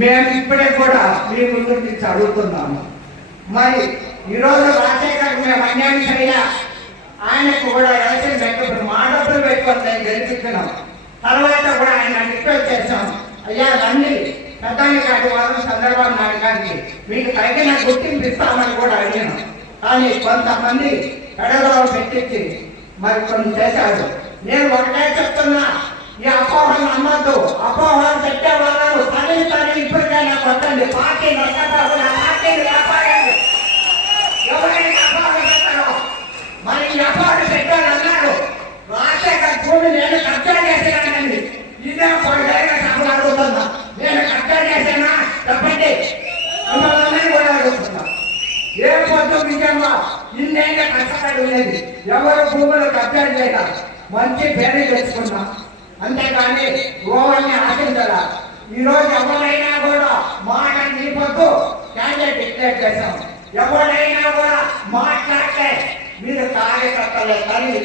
మేము ఇప్పుడే కూడా మీ ముందు నుంచి అడుగుతున్నాము. మరి ఈరోజు రాజశేఖర్ మేము అన్యాయం చేయా, ఆయనకు కూడా ఎలక్షన్ పెట్టినప్పుడు మా డబ్బులు పెట్టుకొని మేము గెలిపించినాం. తర్వాత కూడా ఆయన రిక్వెస్ట్ చేశాం, అయ్యా రండి ప్రధాని గారి వారు చంద్రబాబు నాయుడు గారికి మీకు తగిన గుర్తింపు ఇస్తామని కూడా అడిగినాం. కానీ కొంతమంది పెడదోవ పెట్టించి మరి కొన్ని చేశారు. నేను ఒకటే చెప్తున్నా, ఈ అపోహలు నమ్మద్దు. అపోహలు పెట్టే వాళ్ళు తల్లి ఇప్పటికైనా కొట్టండి. పార్టీ పార్టీని వ్యాపారండి. ఎవరైనా అపోహలు పెట్టారో మరి ఈ అపోహలు పెట్టాలన్నారు. రాజశేఖర్ భూమి నేను కబ్జా చేసేదానండి. ఇదే సభలు అడుగుతున్నా, నేను కబ్జా చేసేనా చెప్పండి. మిమ్మల్ని కూడా అడుగుతున్నా, ఏ పొద్దు విజయంగా ఇన్నేళ్ళ కష్టపడి ఉండేది. ఎవరు భూములు కబ్జా చేయడం మంచి పేరు తెచ్చుకున్నా, అంతేగాని గోవాన్ని ఆశించాలా. ఈరోజు ఎవరైనా కూడా మాట నిలబొద్దు క్యాండిడేట్ డిక్లేర్ చేశాం. ఎవరైనా కూడా మాట్లాడితే మీరు కార్యకర్తలే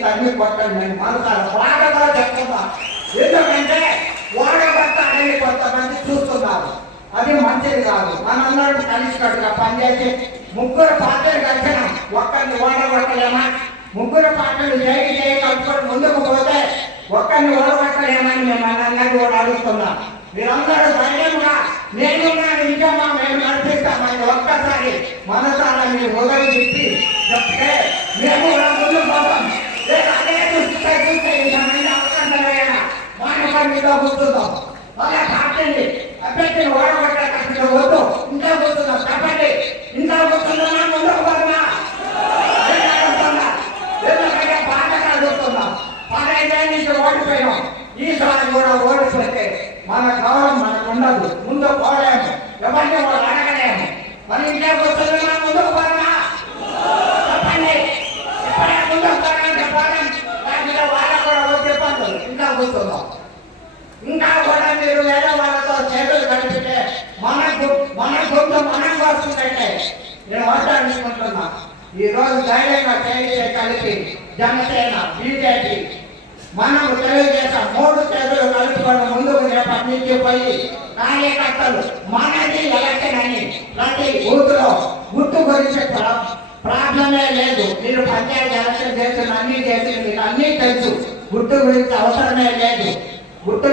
తల్లి కొట్టండి. నేను మనసాల బాధగా చెప్తున్నా. ఎందుకంటే ఓడబట్ట అనేది కొంతమంది చూస్తున్నారు, అది మంచిది కాదు. మనందరం కలిసికట్టుగా పనిచేసి ముగ్గురు పార్టీలు కలిసిన ఒక్కరిని ఓడగొట్టలేమా? ముగ్గురు పార్టీలు చేయి కలుపుకొని ముందుకు పోతే ఒక్కరిని ఓడగొట్టలేమని మేము అందరినీ కూడా అడుగుతున్నాం. మీరందరూ ధైర్యంగా నేను నిజంగా మేము నడిపిస్తామని ఒక్కసారి మనసారా మీరు మొదలు చెప్పి చెప్తే మేము కూడా ముందు పోతాం. అదే చూస్తే ఇంతమంది అవకాశాలైనా మానవ మీద కూర్చుందాం. అలా పార్టీని అభ్యర్థిని ఓడగొట్టే కష్టం వద్దు. ఇంకా కూర్చుందాం చెప్పండి. ఇంకా కూర్చుందా ముందుకు పోతున్నా ఎందుకంటే బాధగా అడుగుతున్నాం. 15 ఏళ్ళ నుంచి ఓడిపోయినాం. ఈసారి కూడా ఓడిపోతే మన గౌరవం మనకు ఉండదు. ముందు పోలేము, ఎవరిని వాళ్ళు అడగలేము. మరి ఇంకే కూర్చున్నా ముందుకు పోతున్నా చెప్పండి. ఇప్పుడే ముందుకు పోవాలంటే పోలేం. వాళ్ళకు కూడా చెప్పండి. ఇంకా కూర్చుందాం. ఇంకా కూడా మీరు వేరే వాళ్ళతో చేతులు కలిపితే మన గొంతు మనం వస్తుందంటే నేను మాట్లాడుకుంటున్నా. ఈ రోజు ధైర్యంగా చేసే కలిపి జనసేన బీజేపీ మనం తెలుగుదేశం 3 చేతులు కలుపుకొని ముందుకు రేపటిపోయి కార్యకర్తలు మనది ఎలక్షన్ అని ప్రతి బూత్లో గుర్తు గురించి ప్రాబ్లమే లేదు. మీరు పంచాయతీ ఎలక్షన్ చేసిన అన్ని చేసి మీకు అన్నీ తెలుసు. గుర్తు గురించి అవసరమే లేదు. గుర్తు